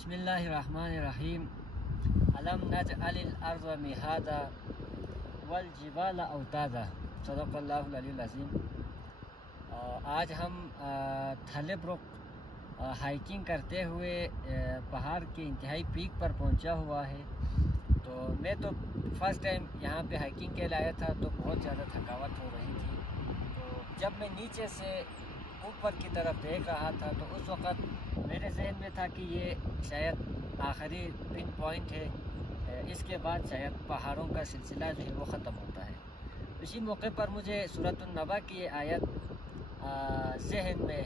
بسم اللہ الرحمن الرحیم علم نجعل الارض مہادا والجبال اوتادا صدق اللہ العلی العظیم۔ آج ہم تھلب رخ ہائیکنگ کرتے ہوئے پہاڑ کے انتہائی پیک پر پہنچا ہوا ہے۔ تو میں تو فرسٹ ٹائم یہاں پہ ہائیکنگ کے لیے آیا تھا تو بہت زیادہ تھکاوٹ ہو رہی تھی۔ تو جب میں نیچے سے اوپر کی طرف دیکھ رہا تھا تو اس وقت میرے ذہن میں تھا کہ یہ شاید آخری پن پوائنٹ ہے، اس کے بعد شاید پہاڑوں کا سلسلہ جو ہے وہ ختم ہوتا ہے۔ اسی موقع پر مجھے سورۃ النبا کی آیت ذہن میں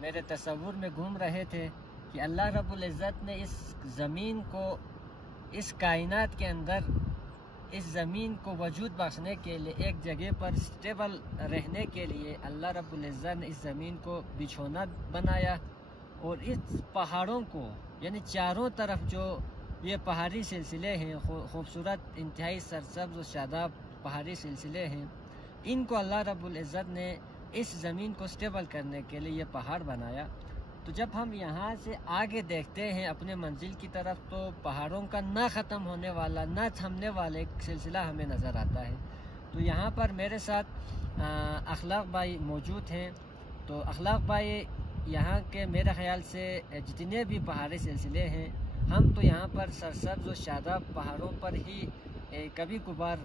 میرے تصور میں گھوم رہے تھے کہ اللہ رب العزت نے اس زمین کو، اس کائنات کے اندر اس زمین کو وجود بخشنے کے لیے، ایک جگہ پر سٹیبل رہنے کے لیے اللہ رب العزت نے اس زمین کو بچھونا بنایا، اور اس پہاڑوں کو یعنی چاروں طرف جو یہ پہاڑی سلسلے ہیں، خوبصورت انتہائی سرسبز و شاداب پہاڑی سلسلے ہیں، ان کو اللہ رب العزت نے اس زمین کو سٹیبل کرنے کے لیے یہ پہاڑ بنایا۔ تو جب ہم یہاں سے آگے دیکھتے ہیں اپنے منزل کی طرف تو پہاڑوں کا نہ ختم ہونے والا، نہ تھمنے والا ایک سلسلہ ہمیں نظر آتا ہے۔ تو یہاں پر میرے ساتھ اخلاق بھائی موجود ہیں۔ تو اخلاق بھائی یہاں کے میرے خیال سے جتنے بھی پہاڑی سلسلے ہیں، ہم تو یہاں پر سرسبز و شاداب پہاڑوں پر ہی کبھی کبھار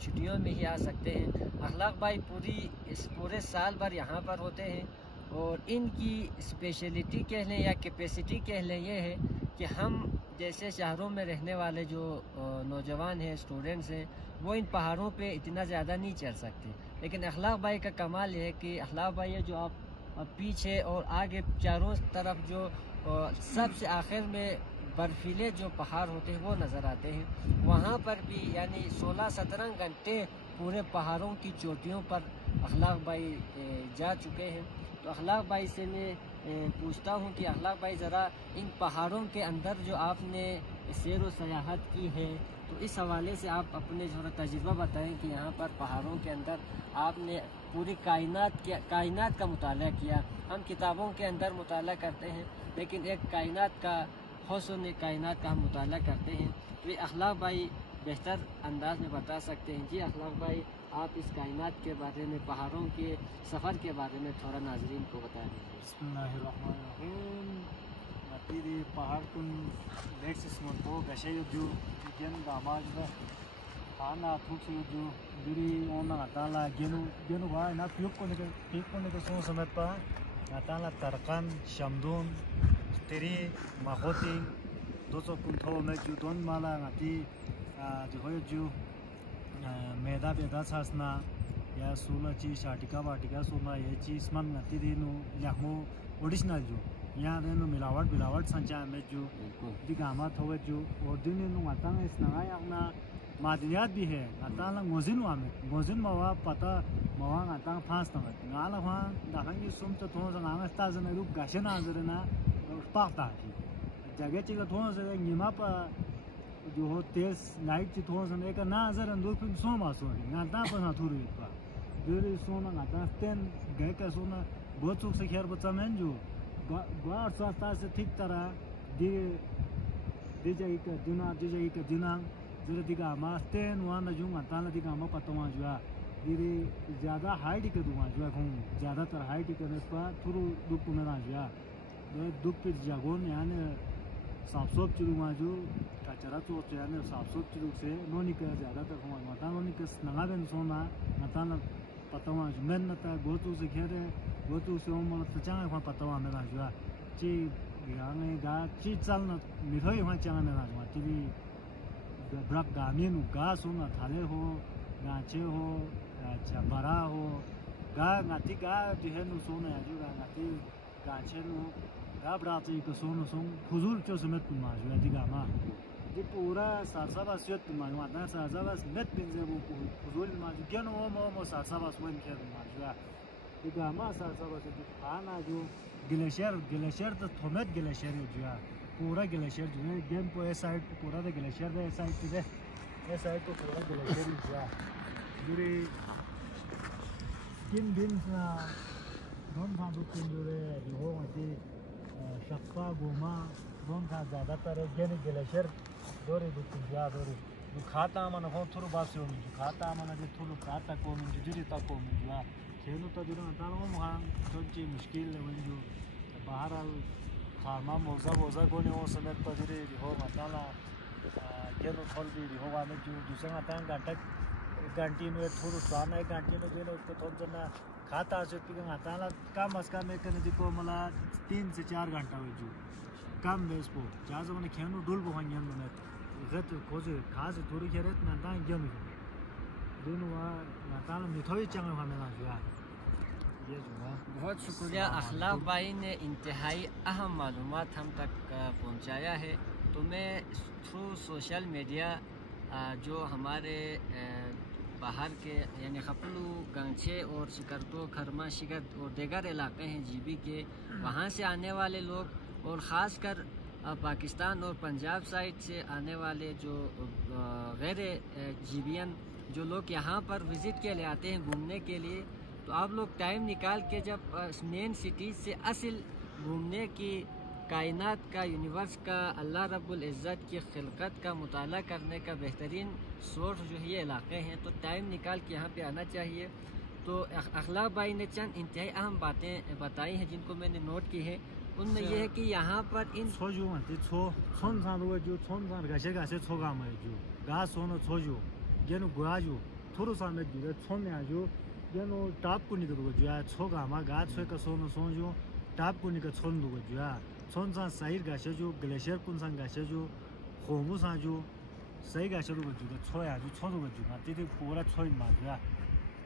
چھٹیوں میں ہی آ سکتے ہیں۔ اخلاق بھائی پورے سال بھر یہاں پر ہوتے ہیں، اور ان کی اسپیشلٹی کہہ لیں یا کیپیسٹی کہہ لیں یہ ہے کہ ہم جیسے شہروں میں رہنے والے جو نوجوان ہیں، اسٹوڈنٹس ہیں، وہ ان پہاڑوں پہ اتنا زیادہ نہیں چڑھ سکتے، لیکن اخلاق بھائی کا کمال یہ ہے کہ اخلاق بھائی ہے جو آپ پیچھے اور آگے چاروں طرف جو سب سے آخر میں برفیلے جو پہاڑ ہوتے ہیں وہ نظر آتے ہیں، وہاں پر بھی یعنی 16-17 گھنٹے پورے پہاڑوں کی چوٹیوں پر اخلاق بھائی جا چکے ہیں۔ تو اخلاق بھائی سے میں پوچھتا ہوں کہ اخلاق بھائی ذرا ان پہاڑوں کے اندر جو آپ نے سیر و سیاحت کی ہے تو اس حوالے سے آپ اپنے جو تجربہ بتائیں کہ یہاں پر پہاڑوں کے اندر آپ نے پوری کائنات کا مطالعہ کیا۔ ہم کتابوں کے اندر مطالعہ کرتے ہیں، لیکن ایک کائنات کا حسن کائنات کا ہم مطالعہ کرتے ہیں۔ تو یہ اخلاق بھائی بہتر انداز میں بتا سکتے ہیں۔ جی اخلاق بھائی، آپ اس کائنات کے بارے میں، پہاڑوں کے سفر کے بارے میں تھوڑا ناظرین کو بتا دیجیے۔ بسم اللہ الرحمن الرحیم۔ نتیری پہاڑ کن لیٹ سے سمنتو گشے یدو گین داماج دا آنا تھوک یدو دوری اونا نتالا گینو بھائی نا پیوک کو نکے سون سمیت پا نتالا ترقان شمدون تیری مخوتی دوسو کنتھو میں جو دون مالا نتی جو ہوئے جو میدا بیدا ساسنا یا سولا چی شاٹکا واٹکا سونا یہ چیز من نتی دینو لحمو اوریجنل جو یہاں دینو ملاوٹ سنچا میں جو دیگامات ہوئے جو، اور دینو نتالا اس نگائی اپنا معدنیات بھی ہے۔ نتالا موزن وامت موزن موا پتا موا نتالا پھانس تمت نالا خوان داخنگی سومتا تھون سے نانا استازن ایروب گشن آزرنا پاکتا کی جگہ چیزا تھون سے نیما پا جو ہو تیز لائٹ چی تھون سے ایک نا آزر اندور پھر سوم آسوری ناتا پا ناتوری پا دوری سونا ناتا ستین گئے کا سونا بہت سوک سے خیر بچا میں جو بار سواستا سے ٹھیک طرح دی جائی کا دینا زیر دیگا آما ستین وانا جو نتالا دیگا آما پتوان جو ہے دیری زیادہ ہائٹ کے دوان جو ہے کھون زیادہ تر ہائٹ کے نسپا تھرو دکھ میرا جو ہے دکھ پہ جاگون یعنی صاف سوپ چلو وہاں جو کچرا چوچ یعنی صاف سوپ چلو سے نونی کا زیادہ تر ہوا نتا نونی کا نگا بین سونا نتانا پتوان جو میں نتا گوتو سے گھیرے گوتو سے اومالا سچانا وہاں پتوان میرا جو ہے چی یعنی گا چی چلنا میتھوئی وہاں چانا میرا جو ہے چی برک گامینو گا سونا تھالے ہو گانچے ہو چپرا ہو گا نتی گا جو ہے نو سونا جو گا نتی گانچے نو گا براتی کا سونا سون حضور چو سمیت کن ماجو ہے دیگا ما دی پورا سارسابا سیت کن ماجو آتا ہے سارسابا سمیت بنزے وہ حضور ماجو گین اومو سارسابا سوین کھیر ماجو ہے دیگا ما سارسابا سیت آنا جو گلیشیر تا تھومیت گلیشیر جو ہے پورا گلیشیر جو ہے گیم پو اے سائٹ پورا دا گلیشیر دا اے سائٹ دے اے سائٹ تو پورا گلیشیر جو ہے دوری سکن بینس نا دون تھا دکن جو ہے جو ہو مجھے شقفا گوما دون تھا زیادہ تر گینی گلیشر دوری دو زیادہ دوری جو کھاتا مانا ہوں تھرو باسی ہومی جو کھاتا مانا جو تھرو کھاتا کومی جو جری تک ہومی جو کھینو تا جو نتا ہوں وہاں چونچی مشکل ہے وہی جو بہرحال خارما موزہ کونے ہوں سمیت تا جری ہو مطالا گینو تھول بھی ہو وانے جو دوسرے مطالا گھنٹی نوے تھرو سوانا ایک گھنٹی نو جو کو تھول جنا کھاتا سے پی مطالا کم از کم ایک ندی ملا 3 سے 4 گھنٹہ ہوئی جو کم بیس پو جہاں سے کھینو ڈول بہن گین میں غط کھوزے خاص تھوڑی کھیرت نتان گینو دونوں وہاں نتان میٹھوئی چنگ وہاں میں جو یہ جو بہت شکریہ اخلاق بھائی نے انتہائی اہم معلومات ہم تک پہنچایا ہے. تو میں تھرو سوشل میڈیا جو ہمارے باہر کے یعنی خپلو گنچے اور سکرتو کھرما شگت اور دیگر علاقے ہیں جی بی کے وہاں سے آنے والے لوگ اور خاص کر پاکستان اور پنجاب سائڈ سے آنے والے جو غیر جیبین جو لوگ یہاں پر وزٹ کے لیے آتے ہیں گھومنے کے لیے, تو آپ لوگ ٹائم نکال کے جب مین سٹیز سے اصل گھومنے کی کائنات کا یونیورس کا اللہ رب العزت کی خلقت کا مطالعہ کرنے کا بہترین سورس جو ہے یہ علاقے ہیں, تو ٹائم نکال کے یہاں پہ آنا چاہیے. تو اخلاق بھائی نے چند انتہائی اہم باتیں بتائی ہیں جن کو میں نے نوٹ کی ہے. ان میں یہ ہے کہ یہاں پر ان چھوجو منتی چھون سان رو جو چھون سان گاشے چھو گا میں جو گا سونو چھوجو گینو گوا جو تھورو سان میں جو چھون میں جو گینو ٹاپ کو نکلو جو چھو گا ما گا چھو کا سونو سون جو ٹاپ کو نکل چھون دو جو چھون سان سائر گاشے جو گلیشیر کون سان گاشے جو خومو سان جو صحیح گاشے دو جو چھویا جو چھو دو جو ماتی تے پورا چھوئی ما جو.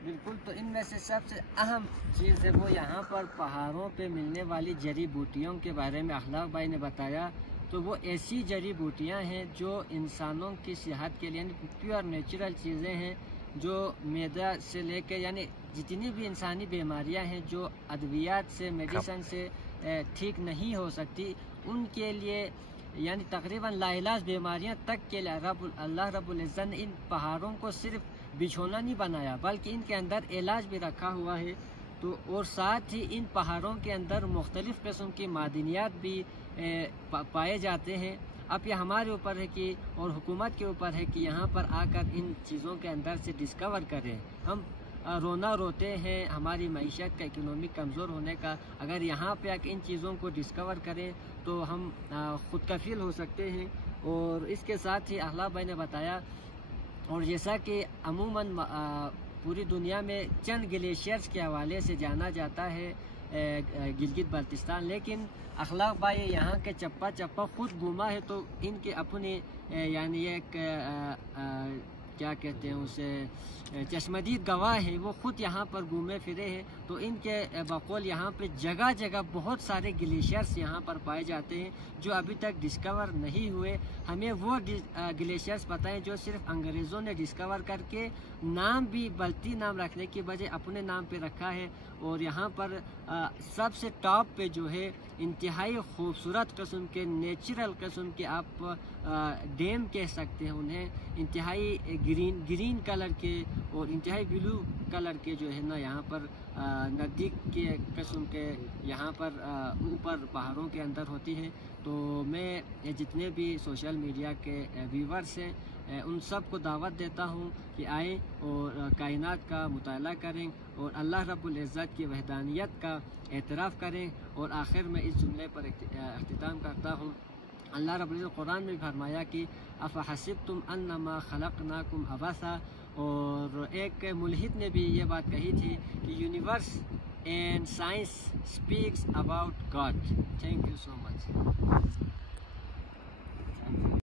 بالکل, تو ان میں سے سب سے اہم چیز ہے وہ یہاں پر پہاڑوں پہ ملنے والی جڑی بوٹیوں کے بارے میں اخلاق بھائی نے بتایا. تو وہ ایسی جڑی بوٹیاں ہیں جو انسانوں کی صحت کے لیے یعنی پیور نیچرل چیزیں ہیں جو میدا سے لے کے یعنی جتنی بھی انسانی بیماریاں ہیں جو ادویات سے میڈیسن سے ٹھیک نہیں ہو سکتی ان کے لیے یعنی تقریباً لاعلاج بیماریاں تک کے لیے اللہ رب العزت نے ان پہاڑوں کو صرف بچھونا نہیں بنایا بلکہ ان کے اندر علاج بھی رکھا ہوا ہے. تو اور ساتھ ہی ان پہاڑوں کے اندر مختلف قسم کی معدنیات بھی پائے جاتے ہیں. اب یہ ہمارے اوپر ہے کہ اور حکومت کے اوپر ہے کہ یہاں پر آ کر ان چیزوں کے اندر سے ڈسکور کریں. ہم رونا روتے ہیں ہماری معیشت کا اکنامک کمزور ہونے کا, اگر یہاں پہ آ کے ان چیزوں کو ڈسکور کریں تو ہم خود کفیل ہو سکتے ہیں. اور اس کے ساتھ ہی اخلاق بھائی نے بتایا اور جیسا کہ عموماً پوری دنیا میں چند گلیشیئرز کے حوالے سے جانا جاتا ہے گلگت بلتستان, لیکن اخلاق بھائی یہاں کے چپا چپا خود گھوما ہے تو ان کے اپنے یعنی ایک کیا کہتے ہیں اسے چشمدید گواہ ہے, وہ خود یہاں پر گھومے پھرے ہیں. تو ان کے بقول یہاں پہ جگہ جگہ بہت سارے گلیشیئرز یہاں پر پائے جاتے ہیں جو ابھی تک ڈسکور نہیں ہوئے. ہمیں وہ گلیشیئرز پتہ ہیں جو صرف انگریزوں نے ڈسکور کر کے نام بھی بلتی نام رکھنے کی بجائے اپنے نام پہ رکھا ہے. اور یہاں پر سب سے ٹاپ پہ جو ہے انتہائی خوبصورت قسم کے نیچرل قسم کے آپ ڈیم کہہ سکتے ہیں انہیں, انتہائی گرین کلر کے اور انتہائی بلو کلر کے جو ہے نا یہاں پر ندی کے قسم کے یہاں پر اوپر پہاڑوں کے اندر ہوتی ہے. تو میں جتنے بھی سوشل میڈیا کے ویورز ہیں ان سب کو دعوت دیتا ہوں کہ آئیں اور کائنات کا مطالعہ کریں اور اللہ رب العزت کی وحدانیت کا اعتراف کریں. اور آخر میں اس جملے پر اختتام کرتا ہوں, اللہ رب العزت قرآن میں فرمایا کہ افحسبتم انما خلقناکم عبثا, اور ایک ملحد نے بھی یہ بات کہی تھی کہ universe and science speaks about God. Thank you so much.